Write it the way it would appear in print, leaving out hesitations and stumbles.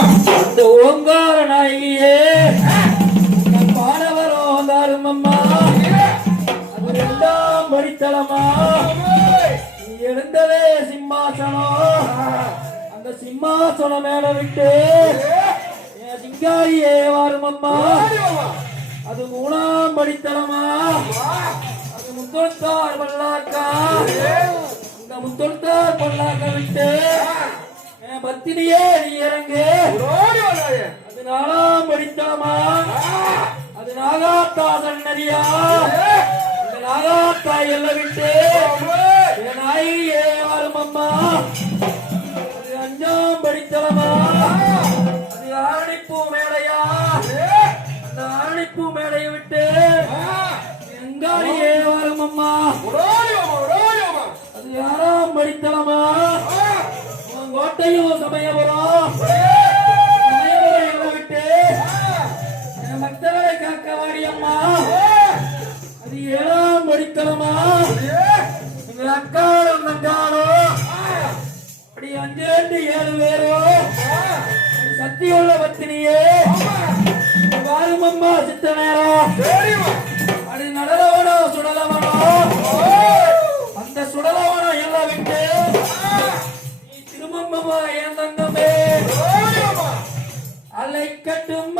அந்த ஓங்கார நாயகியே பாடவரும் தாருமம்மா அது ரெண்டாம் படித்தளமா நீ எழுந்தவே சிம்மாசனம் அந்த சிம்மாசனம் மேல விட்டு என் சிங்காரியே வாருமம்மா அது மூணாம் படித்தளமா அது முத்தொழுத்தார் பல்லாக்கா இந்த முத்தொழுத்தார் பல்லாக்க விட்டு என் பத்தினியே நீ இறங்கு அது நாலாம் படித்தளமா அது நாகாத்தா சன்னதியா அந்த நாகாத்தா எல்லாம் விட்டு என் நாயகியே வாருமம்மா அது அஞ்சாம் படித்தளமா அது ஆரணிப்பூ மேடையா அந்த ஆரணிப்பூ மேடையை விட்டு எங்காரியே வாருமம்மா அது யாராம் படித்தளமா கோட்டையும் சமயபுரம் விட்டு என் பக்தர்களை காக்க வாடியம்மா அது ஏழாம் படித்தளமா எங்க அக்காலும் தங்காலும் அப்படி 5 2 7 பேரும் சக்தியுள்ள பத்தினியே வாருமம்மா சித்த நேரம் அப்படி நடலவனோ சுடலவனோ அந்த சுடலவனோ எல்லாம் விட்டு நீ திருமங்கம்மா என் தங்கமே அலை கட்டும்